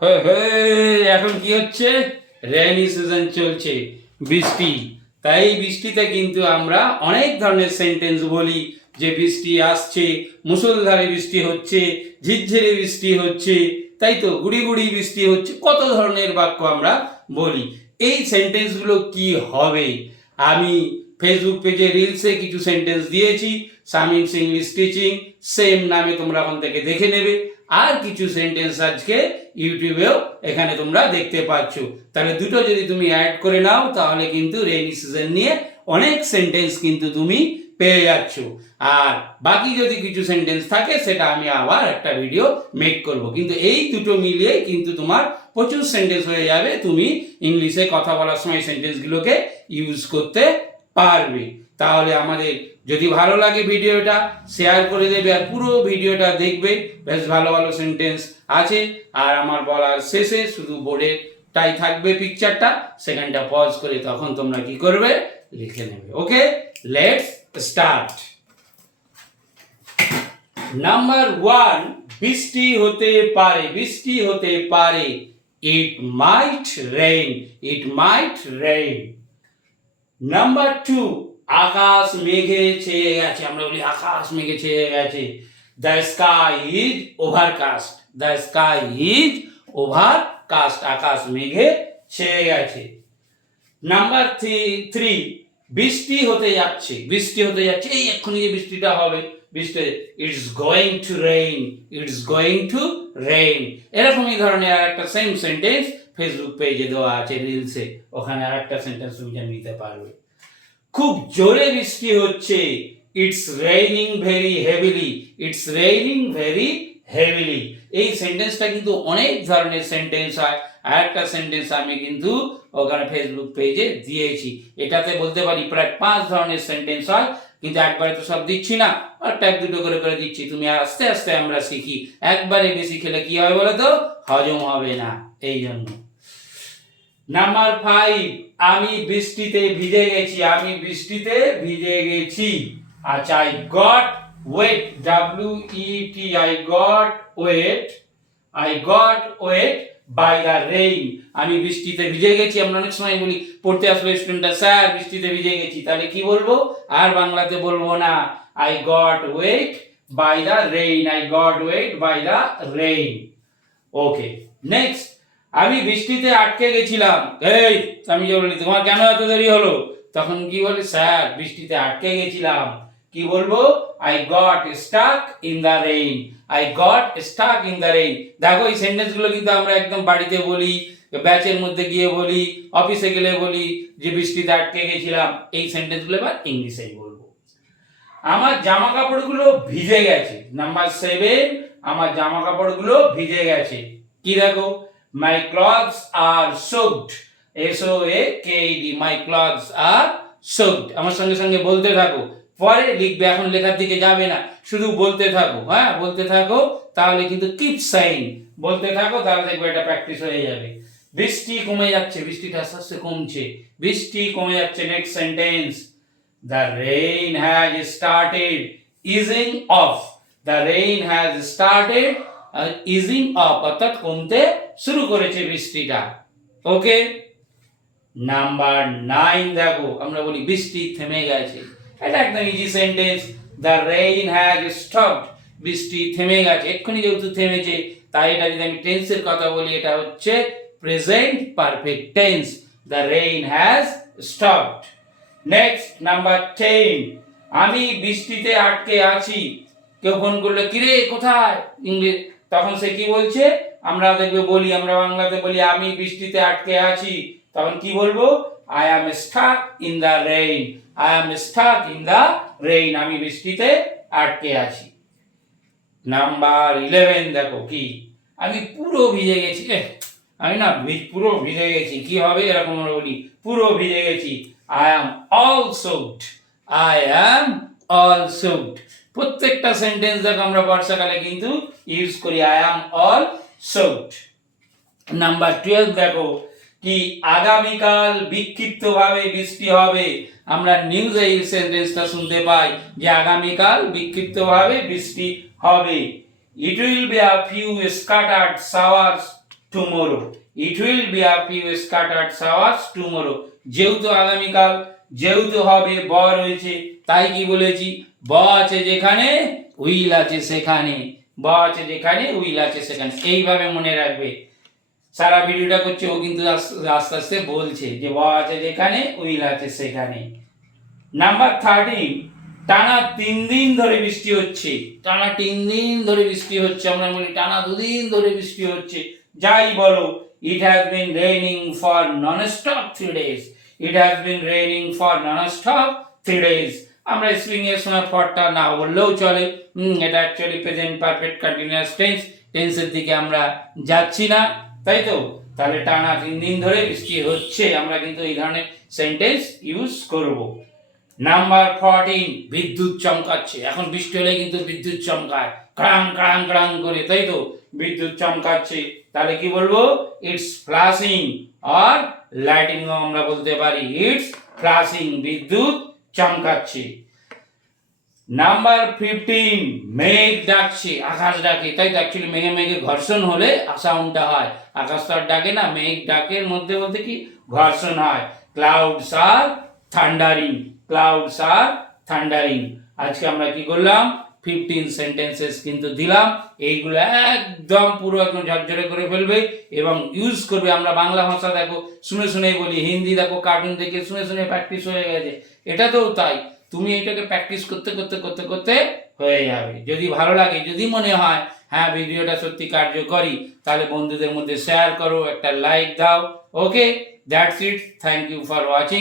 এখন কি হচ্ছে, রেইনি সিজন চলছে, বৃষ্টি। তাই বৃষ্টিতে কিন্তু আমরা অনেক ধরনের সেন্টেন্স বলি, যে বৃষ্টি আসছে, মুষলধারে বৃষ্টি হচ্ছে, ঝিরঝিরে বৃষ্টি হচ্ছে, তাই তো, গুড়ি গুড়ি বৃষ্টি হচ্ছে, কত ধরনের বাক্য আমরা বলি। এই সেন্টেন্সগুলো কি হবে, আমি ফেসবুক পেজে রিলসে কিছু সেন্টেন্স দিয়েছি, সামিনস ইংলিশ টিচিং সেম নামে, তোমরা ওখান থেকে দেখে নেবে। আর কিছু সেন্টেন্স আজকে ইউটিউবেও এখানে তোমরা দেখতে পাচ্ছ। তাহলে দুটো যদি তুমি অ্যাড করে নাও, তাহলে কিন্তু রেইনি সিজন নিয়ে অনেক সেন্টেন্স কিন্তু তুমি পেয়ে যাচ্ছ। আর বাকি যদি কিছু সেন্টেন্স থাকে, সেটা আমি আবার একটা ভিডিও মেক করব। কিন্তু এই দুটো মিলিয়ে কিন্তু তোমার প্রচুর সেন্টেন্স হয়ে যাবে, তুমি ইংলিশে কথা বলার সময় সেন্টেন্সগুলোকে ইউজ করতে পারবে। তাহলে আমাদের যদি ভালো লাগে ভিডিওটা শেয়ার করে দেবে, আর পুরো ভিডিওটা দেখবে, বেশ ভালো ভালো সেন্টেন্স আছে। আর আমার বলার শেষে শুধু বোর্ডেরটাই থাকবে পিকচারটা, সেখানটা পজ করে তখন তোমরা কি করবে, লিখে নেবে। ওকে, লেটস স্টার্ট। নাম্বার 1, বৃষ্টি হতে পারে, বৃষ্টি হতে পারে। It might rain, it might rain. Number 2, আকাশ মেঘে ছেয়ে গেছে, আমরা বলি আকাশ মেঘে ছেয়ে গেছে। The sky is overcast, the sky is overcast, আকাশ মেঘে ছেয়ে গেছে। নাম্বার 3, বৃষ্টি হতে যাচ্ছে, বৃষ্টি হতে যাচ্ছে, এই এক্ষুনি যে বৃষ্টিটা হবে, বৃষ্টি, it's going to rain, it's going to rain. এরকমই ধরনের আর একটা সেম সেন্টেন্স ফেসবুক পেজে দেওয়া আছে রিলসে, ওখানে আর একটা সেন্টেন্স তুমি নিতে পারবে। খুব জোরে বৃষ্টি হচ্ছে, it's raining very heavily, it's raining very heavily. এই সেন্টেন্সটা কিন্তু অনেক ধরনের সেন্টেন্স হয়। আর একটা সেন্টেন্স আমি কিন্তু ওখানে ফেসবুক পেজে দিয়েছি, এটাতে বলতে পারি প্রায় 5 ধরনের সেন্টেন্স হয়, কিন্তু একবারে তো সব দিচ্ছি না, একটা এক দুটো করে করে দিচ্ছি। তুমি আস্তে আস্তে আমরা শিখি, একবারে বেশি খেলে কি হবে বলো তো, হজম হবে না, এই জন্য। নাম্বার 5, আমি বৃষ্টিতে ভিজে গেছি, আমি বৃষ্টিতে ভিজে গেছি। আচ্ছা, I got wet, WET, I got wet, I got wet by the rain. আমি বৃষ্টিতে ভিজে গেছি। আমরা অনেক সময় বলি, পড়তে আসবে স্টুডেন্টরা, স্যার বৃষ্টিতে ভিজে গেছি, তাহলে কি বলবো, আর বাংলাতে বলবো না, I got wet by the rain, I got wet by the rain. Okay, next, আমি বৃষ্টিতে আটকে গেছিলাম। এই, আমি যে বলি তোমার কেন এত দেরি হলো, তখন কি বলে, স্যার বৃষ্টিতে আটকে গেছিলাম। কি বলবো, I got stuck in the rain, I goat stuck in the rain. দেখো, এই সেন্টেন্স গুলো কিন্তু আমরা একদম বাড়িতে বলি, ব্যাচের মধ্যে গিয়ে বলি, অফিসে গেলে বলি যে বৃষ্টিতে আটকে গেছিলাম। এই সেন্টেন্স গুলো এবার ইংলিশেই বলবো। আমার জামা কাপড়গুলো ভিজে গেছে। নাম্বার 7, আমার জামা কাপড়গুলো ভিজে গেছে। কি দেখো, my clothes are soaked, SOAKED, my clothes are soaked। আমার সঙ্গে সঙ্গে বলতে থাকো, পরে লিখবে, এখন লেখার দিকে যাবে না, শুধু বলতে থাকো। হ্যাঁ, বলতে থাকো, তাহলে কিন্তু কিপ সাইন, বলতে থাকো, তাহলে দেখবে এটা প্র্যাকটিস হয়ে যাবে। বৃষ্টি কমে যাচ্ছে, বৃষ্টিটা আস্তে আস্তে কমছে, বৃষ্টি কমে যাচ্ছে। Next sentence, the rain has started easing off, the rain has started easing off, অর্থাৎ কমতে শুরু করেছে বৃষ্টিটা। ওকে, নাম্বার 9 দেখো, আমরা বলি বৃষ্টি থেমে গেছে, এটা একদম easy sentence. The rain has stopped, বৃষ্টি থেমে গেছে, এক্ষুনি যেহেতু থেমেছে, তাই এটা যদি আমি টেন্সের কথা বলি, এটা হচ্ছে present perfect tense, the rain has stopped. Next, number 10, আমি বৃষ্টিতে আটকে আছি। কেউ ফোন করলে, কিরে কোথায়, ইংলিশ, তখন সে কি বলছে, আমরা দেখবে বলি, আমরা বাংলাতে বলি আমি বৃষ্টিতে আটকে আছি, তখন কি বলবো, I am stuck in the rain, I am stuck in the rain, আমি বৃষ্টিতে আটকে আছি। নাম্বার 11 দেখো, কি, আমি পুরো ভিজে গেছি, আমি না পুরো ভিজে গেছি, কি হবে, এরকম আমরা বলি, পুরো ভিজে গেছি, I am all soaked, I am all soaked. প্রত্যেকটা সেন্টেন্স দেখো আমরা বর্ষাকালে কিন্তু ইউজ করি, I am all soaked. Number 12 দেখো, কি, আগামীকাল বিক্ষিপ্তভাবে বৃষ্টি হবে। আমরা নিউজে এই সেন্টেন্সটা শুনতে পাই যে আগামীকাল বিক্ষিপ্তভাবে বৃষ্টি হবে। It will be a few scattered showers tomorrow. It will be a few scattered showers tomorrow. যেহেতু আগামীকাল, যেহেতু হবে ব রয়েছে, তাই কি বলেছি, ব আছে যেখানে উইল আছে সেখানে, ব আছে যেখানে উইল আছে সেখানে। এইভাবে মনে রাখবে। সারা ভিডিওটা করছে ও কিন্তু আস্তে আস্তে বলছে যে ব আছে যেখানে উইল আছে সেখানে। নাম্বার 13, টানা 3 দিন ধরে বৃষ্টি হচ্ছে। টানা 3 দিন ধরে বৃষ্টি হচ্ছে, আমরা বলি টানা 2 দিন ধরে বৃষ্টি হচ্ছে। যাই বলো, it has been raining for non-stop 3 days. It has been raining for non-stop 3 days. আমরা স্প্রিং এর সময় ফরটা না বললেও চলে। এটা actually present perfect continuous tense, টেন্সের দিকে আমরা যাচ্ছি না, তাই তো। তাহলে টানা 3 দিন ধরে বৃষ্টি হচ্ছে, আমরা কিন্তু এই ধরনের সেন্টেন্স ইউজ করব। নাম্বার 14, বিদ্যুৎ চমকাচ্ছে। এখন বৃষ্টি হলে কিন্তু বিদ্যুৎ চমকায়, ক্রাং ক্রাং ক্রাং করে, তাই তো। বিদ্যুৎ চমকাচ্ছে, তাহলে কি বলবো, ইটস ফ্ল্যাশিং অর লাইটিং আমরা বলতে পারি। ইটস ফ্ল্যাশিং, বিদ্যুৎ চমকাচ্ছে। নাম্বার 15, মেঘ ডাকছে, আকাশ ডাকে, তাই তো। অ্যাকচুয়ালি মেঘে মেঘে ঘর্ষণ হলে সাউন্ডটা হয়, আকাশ তো আর ডাকে না, মেঘ ডাকের মধ্যে মধ্যে কি ঘর্ষণ হয়। Clouds are thundering, clouds are thundering. আজকে আমরা কি করলাম, 15 সেন্টেন্সেস কিন্তু দিলাম। এইগুলো একদম পুরো একদম ঝরঝরে করে ফেলবে এবং ইউজ করবে। আমরা বাংলা ভাষা দেখো শুনে শুনেই বলি, হিন্দি দেখো কার্টুন দেখে শুনে শুনে প্র্যাকটিস হয়ে গেছে, এটাতেও তাই। তুমি এইটাকে প্র্যাকটিস করতে করতে করতে করতে হয়ে যাবে। যদি ভালো লাগে, যদি মনে হয় হ্যাঁ ভিডিওটা সত্যি কার্যকরী, তাহলে বন্ধুদের মধ্যে শেয়ার করো, একটা লাইক দাও। Okay, that's it, thank you for watching.